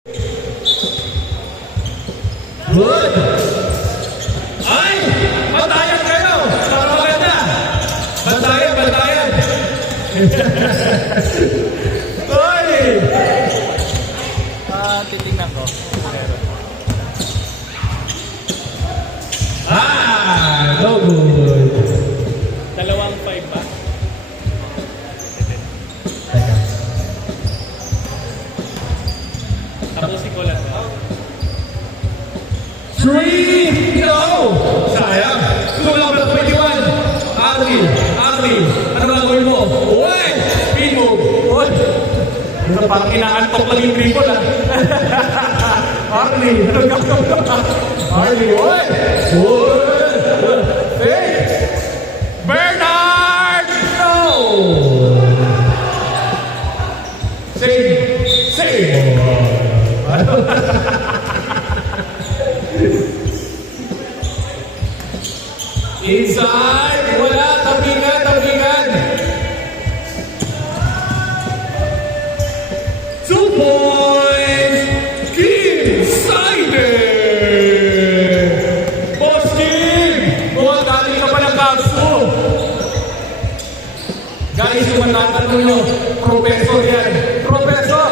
Good. Ay! Batayan kayo! Para maganda! Batayan, batayan! Ay! Titingnan ko. No good. 2-5 ba? Teka. Tapusin ko lang. 3! No! Sayang! Kulang na 21! Army! Ano gagawin mo? Uy! Speed move! Uy! Ito parang inaantok lang yung dribble, ha? Army! Ano gagawin mo? Army! Uy! Uy! Hey! Bernard! No! Save! Inside! Wala! Tabingan! 2 points! Kim Saider! Boss Kim! Mukhang galing ka pa ng Kapsu! Guys, yung matatanong nyo, professor yan. Professor!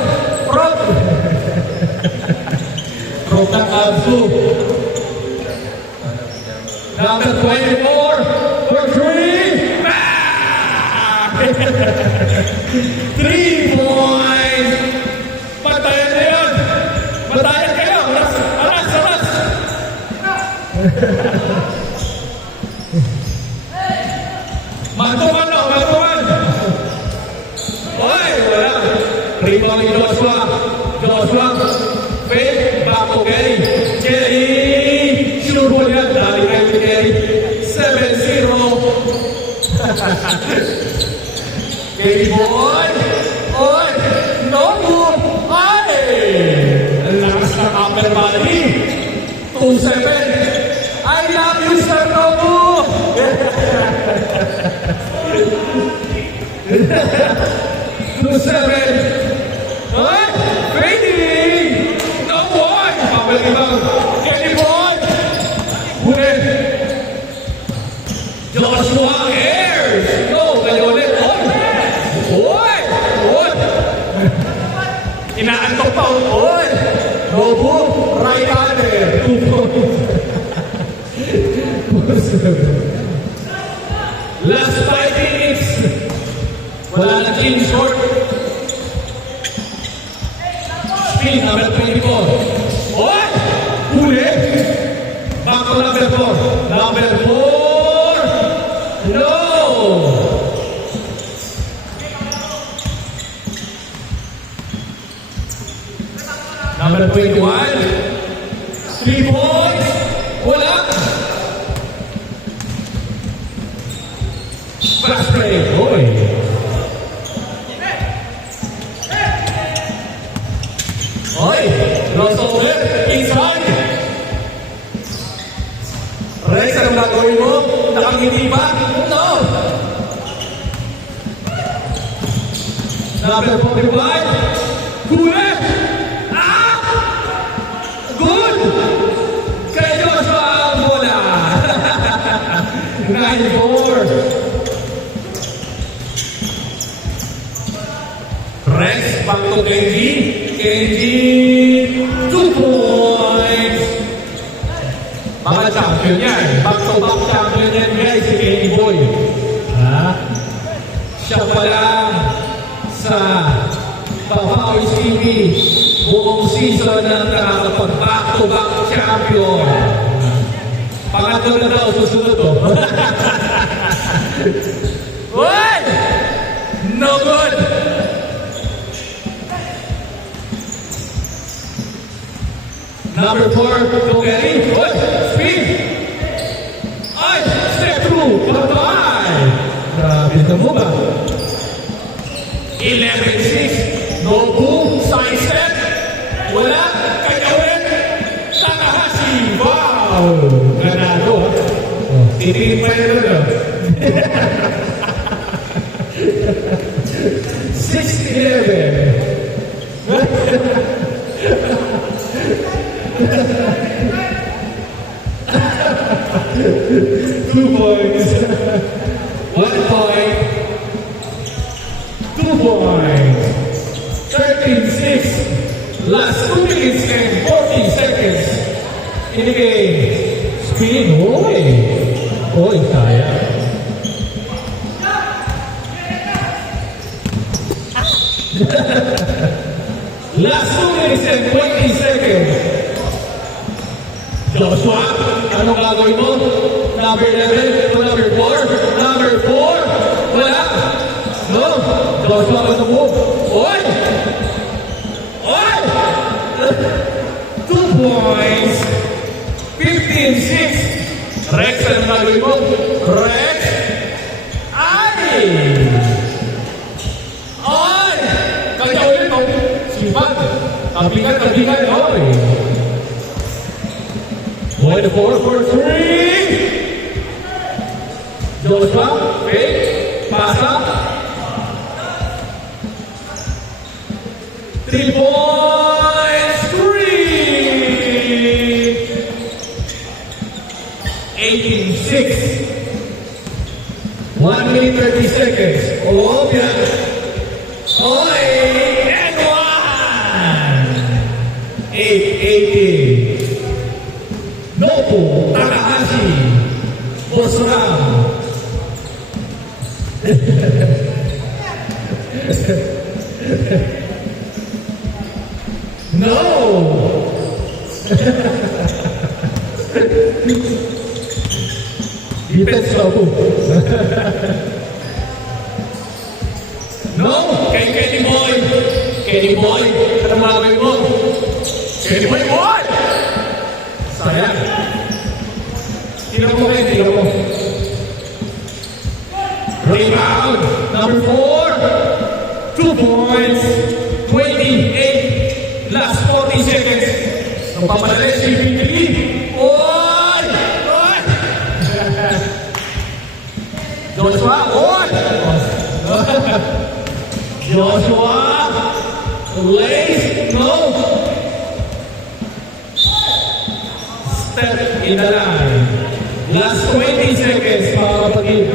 Prof ng Kapsu. Number 24 for 3. 3 points. Patayan na yun. Patayan kayo. Aras. Matuman. Oy, wala. Rebound ni Joshua. Faith, back to Gary. Sure po yan. Dali kayo ni Gary. 7-0. Gary boy. Oy, no move. Ay! Ang lakas ng upper body. 2-7. I love you, Sir Nobu. 2-7. Oy! Brady! No boy! Pabalik lang. Kenny boy! Huli! Joshua Ayers! No! Kayo ulit! Oy! Inaantok pa! Oy! Nobu! Right under! 2 points! Last 5 minutes! Wala na team short! Speed, number 24. Oy! Huli! Back to number 4. Number 4! No! Number 21. 3 points! Wala! Fast break! Oy! Oy! Crossover! Inside! Rex, anong gagawin mo? Nakangiti ba? No! Number 45. Huli! Good! Kay Joshua ang bola! 9-4. Rex, back to Kenji, 2 points. Mga champion yan. Back-to-back champion yan guys, si Kenny Boy. Siya pa lang sa Pawawis TV buong season na nakakapag-back-to-back champion. Pangatlo na daw, susunod to. What? No good! Number 4, Togeri. What? Speed! Ay! Step through! Bye-bye! Grabe ka mo ba? 11-6. Nobu, side step. Wala. Kanya ulit. Takahashi. Wow! Ganado ha. Titingin pa yun na. 6-11. 2 points. 1 point. 2 points. 13-6. Last 2 minutes and 40 seconds in the game. Spin. Oy. Oy, kaya. Last 2 minutes and 20 seconds. Joshua, anong gagawin mo? Number 11 to number 4. Number 4. Wala. No. Joshua, ano mo? Oy! Oy! 2 points. 15-6. Rex, anong gagawin mo? Rex. Ay! Ay! Kanya ulit, no? Sipat. Tabigan, oy. 1-4 for 3. Joshua, fake, pasa. 3 points, 3. 18-6. 1 minute 30 seconds. Oh, yeah. Oy! And 1. 8-18. Nobu Takahashi. Bosram. No. Defense ako. No. Kenny Boy. Kenny Boy. Ano gagawin mo? Kenny Boy. What? Sayang. Tingnan mo kayo, tingnan mo. Rebound. Number 4. 2 points. 28. Last 40 seconds. Napapadali si Pinky. Oy! Oy! Joshua, oy! Joshua. Lace. No. Step in the line. Last 20 seconds para kapatid.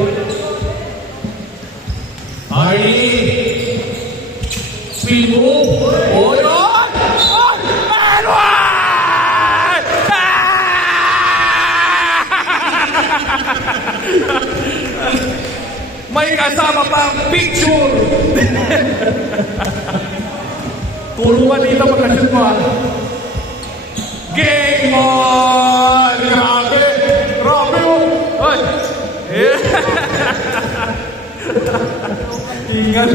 Arnie. Speed move. Oh, no! And one! May kasama pang picture. Turuan dito magkasyon mo. Game on! Grabe! Grabe mo! Ay! Ingat!